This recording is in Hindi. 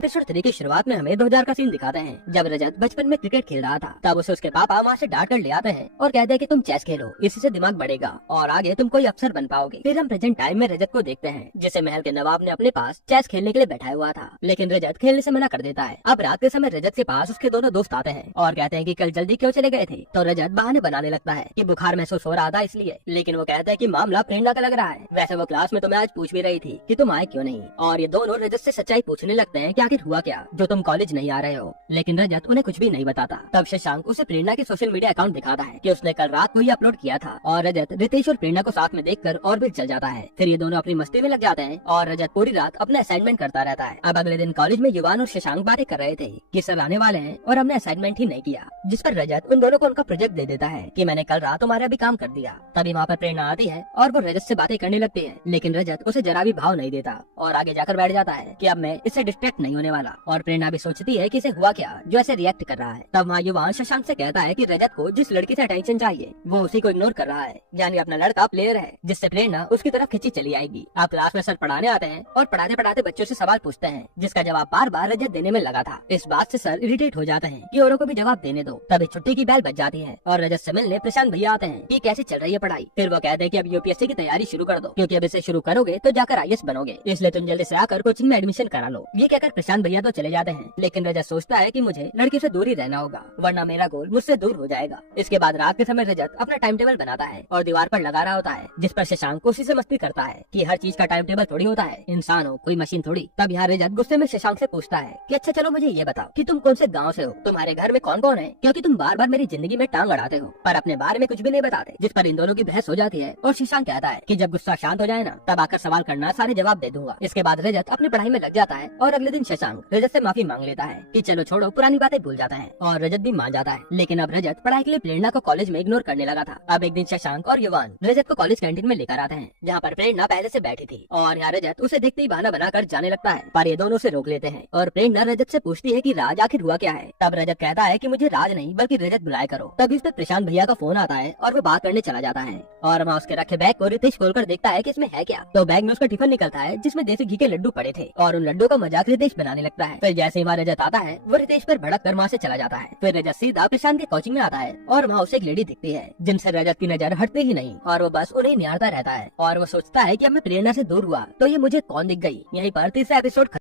एपिसोड 3 की शुरुआत में हमें 2000 का सीन दिखाते हैं जब रजत बचपन में क्रिकेट खेल रहा था। तब उसे उसके पापा वहाँ से डांट कर ले आते हैं और कहते हैं कि तुम चेस खेलो, इसी से दिमाग बढ़ेगा और आगे तुम कोई अफसर बन पाओगे। फिर हम प्रेजेंट टाइम में रजत को देखते हैं जिसे महल के नवाब ने अपने पास चेस खेलने के लिए बैठाया हुआ था, लेकिन रजत खेलने से मना कर देता है। अब रात के समय रजत के पास उसके दोनों दोस्त आते हैं और कहते हैं कि कल जल्दी क्यों चले गए थे। तो रजत बहाने बनाने लगता है कि बुखार महसूस हो रहा था इसलिए, लेकिन वो कहता है कि मामला प्रेरणा का लग रहा है। वैसे वो क्लास में तुम्हें आज पूछ भी रही थी कि तुम आए क्यों नहीं, और ये दोनों रजत से सच्चाई पूछने लगते हैं कि आखिर हुआ क्या जो तुम कॉलेज नहीं आ रहे हो। लेकिन रजत उन्हें कुछ भी नहीं बताता। तब शशांक उसे प्रेरणा के सोशल मीडिया अकाउंट दिखाता है कि उसने कल रात को ही अपलोड किया था और रजत रितेश और प्रेरणा को साथ में देखकर और भी चल जाता है। फिर ये दोनों अपनी मस्ती में लग जाते हैं और रजत पूरी रात अपना असाइनमेंट करता रहता है। अब अगले दिन कॉलेज में युवान और शशांक बातें कर रहे थे कि सर आने वाले हैं और हमने असाइनमेंट ही नहीं किया, जिस पर रजत उन दोनों को उनका प्रोजेक्ट दे देता है कि मैंने कल रात तुम्हारा भी काम कर दिया। तभी वहाँ पर प्रेरणा आती है और वो रजत से बातें करने लगती है, लेकिन रजत उसे जरा भी भाव नहीं देता और आगे जाकर बैठ जाता है कि अब मैं इससे डिस्ट्रैक्ट नहीं होने वाला। और प्रेरणा भी सोचती है कि इसे हुआ क्या जो ऐसे रिएक्ट कर रहा है। तब वहाँ युवान शशांक से कहता है कि रजत को जिस लड़की से अटेंशन चाहिए वो उसी को इग्नोर कर रहा है, यानी अपना लड़का प्लेयर है, जिससे प्रेरणा उसकी तरफ खिंची चली आएगी। आप क्लास में सर पढ़ाने आते हैं और पढ़ाते पढ़ाते बच्चों से सवाल पूछते हैं जिसका जवाब बार बार रजत देने में लगा था। इस बात से सर इरिटेट हो जाते हैं कि औरों को भी जवाब देने दो। तभी छुट्टी की बेल बज जाती है और रजत से मिलने प्रशांत भैया आते हैं कि कैसे चल रही है पढ़ाई। फिर वो कहते हैं कि अब यूपीएससी की तैयारी शुरू कर दो, क्योंकि अब इसे शुरू करोगे तो जाकर आईएएस बनोगे, इसलिए तुम जल्दी से आकर कोचिंग में एडमिशन करा लो। ये कहकर प्रशांत भैया तो चले जाते हैं, लेकिन रजत सोचता है कि मुझे लड़की से दूर ही रहना होगा वरना मेरा गोल मुझसे दूर हो जाएगा। इसके बाद रात के समय रजत अपना टाइम टेबल बनाता है और दीवार पर लगा रहा होता है, जिस पर शशांक उसी से मस्ती करता है कि हर चीज का टाइम टेबल थोड़ी होता है, इंसान हो कोई मशीन थोड़ी। तब यहाँ रजत गुस्से में शशांक से पूछता है कि अच्छा चलो मुझे ये बताओ कि तुम कौन से गाँव से हो, तुम्हारे घर में कौन कौन है, क्योंकि तुम बार बार मेरी जिंदगी में टांग अड़ाते हो पर अपने बारे में कुछ भी नहीं बताते। जिस पर इन दोनों की बहस हो जाती है और शशांक कहता है कि जब गुस्सा शांत हो जाए ना तब आकर सवाल करना, सारे जवाब दे दूंगा। इसके बाद रजत अपनी पढ़ाई में लग जाता है और अगले दिन शशांक रजत से माफी मांग लेता है कि चलो छोड़ो पुरानी बातें भूल जाता है, और रजत भी मान जाता है। लेकिन अब रजत पढ़ाई के लिए प्रेरणा को कॉलेज में इग्नोर करने लगा था। अब एक दिन शशांक और युवान रजत को कॉलेज कैंटीन में लेकर आते हैं जहाँ पर प्रेरणा पहले से बैठी थी और यहाँ रजत उसे देखते ही बहाना बनाकर जाने लगता है, पर ये दोनों उसे रोक लेते हैं और प्रेरणा रजत से पूछती है कि राज आखिर हुआ क्या है। तब रजत कहता है कि मुझे राज नहीं बल्कि रजत बुलाया करो। तभी उस पर प्रशांत भैया का फोन आता है और वो बात करने चला जाता है और वहाँ उसके रखे बैग को रितेश खोलकर देखता है कि इसमें है क्या। तो बैग में उसका टिफिन निकलता है जिसमें देसी घी के लड्डू पड़े थे और उन लड्डू का मजाक रितेश बनाने लगता है। फिर जैसे ही वहाँ रजत आता है वो रितेश पर भड़क कर वहाँ से चला जाता है। फिर रजत सीधा प्रशांत के कोचिंग में आता है और वहाँ उसे एक लेडी दिखती है जिनसे रजत की नजर हटती ही नहीं और वो बस उन्हें निहारता रहता है और वो सोचता है कि अब मैं प्रेरणा से दूर हुआ तो ये मुझे कौन दिख गई। यहीं पर तीसरा एपिसोड